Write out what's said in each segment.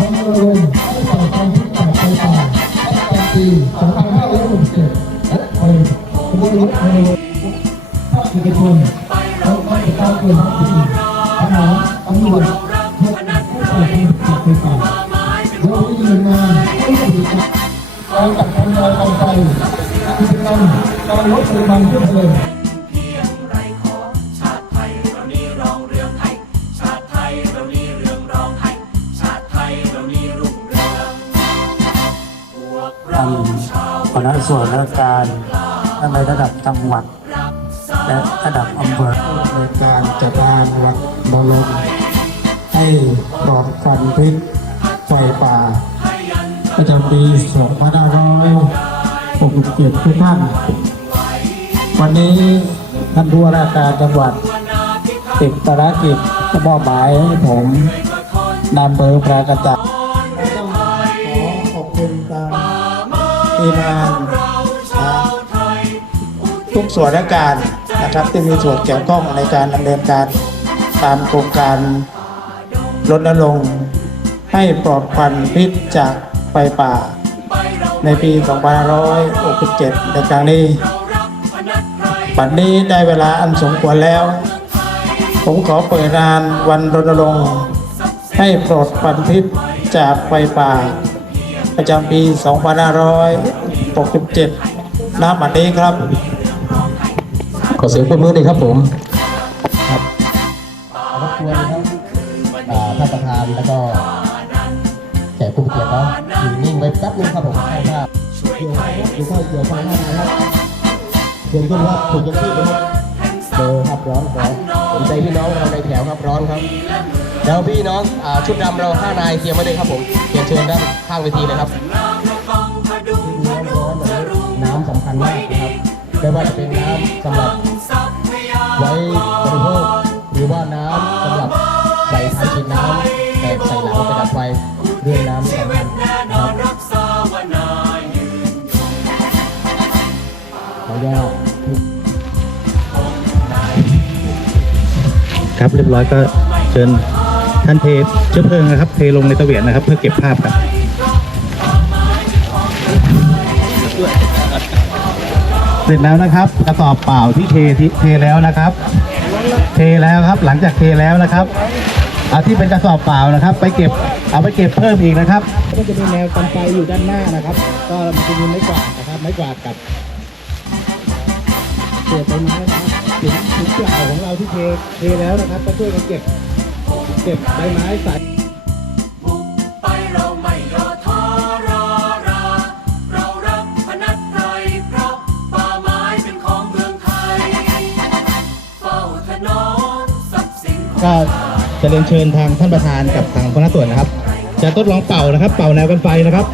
รณรงค์ให้ต่อความคิดต่อไปต่อตั้งแต่ปี2567และไปขบวนรถเร็วภาคเอกชนและภาคการเงินภาคธุรกิจทหารตำรวจทุกผู้ใช้บริการไฟฟ้าโดยมีหน่วยงานผู้ผลิตการจัดทำงานการไฟกิจกรรมการลดปริมาณเครื่อเพลิง วกเราชาวคณะส่วนราชการทั้งในระดับจังหวัด และระดับอำเภอในการจัดงานวัดบรมให้ปลอดควันพิษไฟป่า ประจำปี2567ทุกท่าน วันนี้ท่านผู้ว่าราชการจังหวัดติดภารกิจมอบหมายให้ผมนำเบอร์พระกระจัดต้องขอขอบคุณทาง มีมาทุกส่วนราชการนะครับที่มีส่วนเกี่ยวข้องในการดำเนินการตามโครงการรณรงค์ให้ปลอดควันพิษจากไฟป่า ในปี 2567 ในครั้งนี้ปัจจุนี้ได้เวลาอันสมควรแล้ว ผมขอเปิดงานวันรณรงค์ให้ปลอดควันพิษจากไฟป่า ประจำปี 2567ณบัดนี้ครับ ขอเสียงปรบมือหน่อยครับผมรบกวนครับอ่าท่านประธานแล้วก็แขกผู้มีเกียรติเนาะอยู่นิ่งไว้แป๊บนึงครับผมให้ภาพเกี่ยวครับอยู่ข้อเกี่ยวข้างหน้านะครับเชิญขึ้นครับถูกยังที่นะครับเจอครับร้อนร้อน ดี๋ยวพี่น้องอาชุดดำเราห้านายเตรียมไว้เลยครับผมเรียนเชิญด้านข้างเวทีเลยครับน้ำสำคัญมากนะครับไม่ว่าจะเป็นน้ำสำหรับไว้บริโภคหรือว่าน้ำสำหรับใส่ถังฉีดน้ำแต่ใส่หลังไปดับไฟเรื่องน้ำสำคัญนะครับขออนุญาตครับเรียบร้อยก็เชิญ ท่านเทเชื้อเพลิงนะครับ เทลงในตะเวียนนะครับ เพื่อเก็บภาพครับเสร็จแล้วนะครับ กระสอบเปล่าที่เทที่เทแล้วนะครับ เทแล้วครับ หลังจากเทแล้วนะครับเอาที่เป็นกระสอบเปล่านะครับ ไปเก็บเอาไปเก็บเพิ่มอีกนะครับ ก็จะมีแนวกันไฟอยู่ด้านหน้านะครับ ก็มันจะมีไม้กวาดนะครับไม้กวาดกับเศษใบไม้นะครับถึงถึงเปล่าของเราที่เทเทแล้วนะครับก็ช่วยกันเก็บ เก็บใบไม้ใส่ไปเราไม่ย่อท้อรอรา เรารักพนัดไพรเพราะป่าไม้เป็นของเมืองไทย เฝ้าถนอมทรัพย์สินของก็จะเรียนเชิญทางท่านประธานกับทางคณะตรวจนะครับ จะทดลองเป่านะครับ เป่าแนวกันไฟนะครับ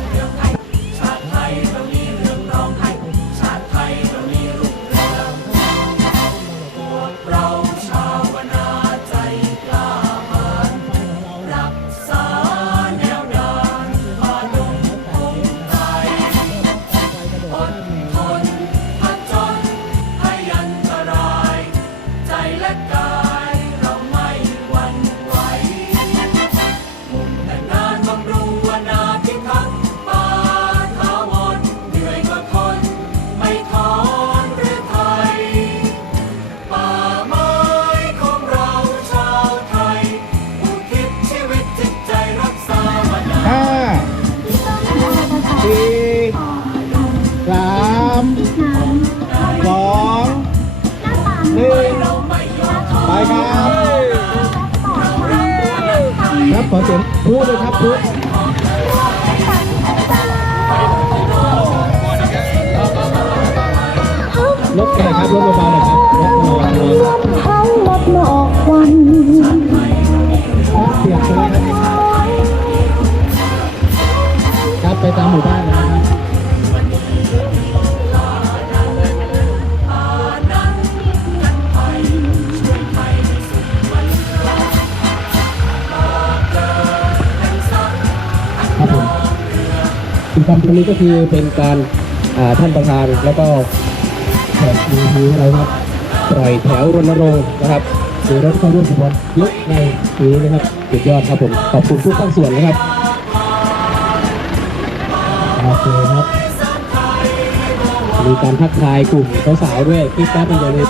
หนึ่งไปครับครับขอเสียงพูดเลยครับพูดลดหน่อยครับลดเบา กิจกรรมตรงนี้ก็คือเป็นการท่านประธานแล้วก็แขกมีทีเราครับปล่อยแถวรณรงค์นะครับหรือรถเข้าร่วมขบวนเยอะในนี้นะครับสุดยอดครับผมขอบคุณทุกภาคส่วนนะครับโอเคครับมีการทักทายกลุ่มสาวๆด้วยคลิปแป๊บเดียวเลย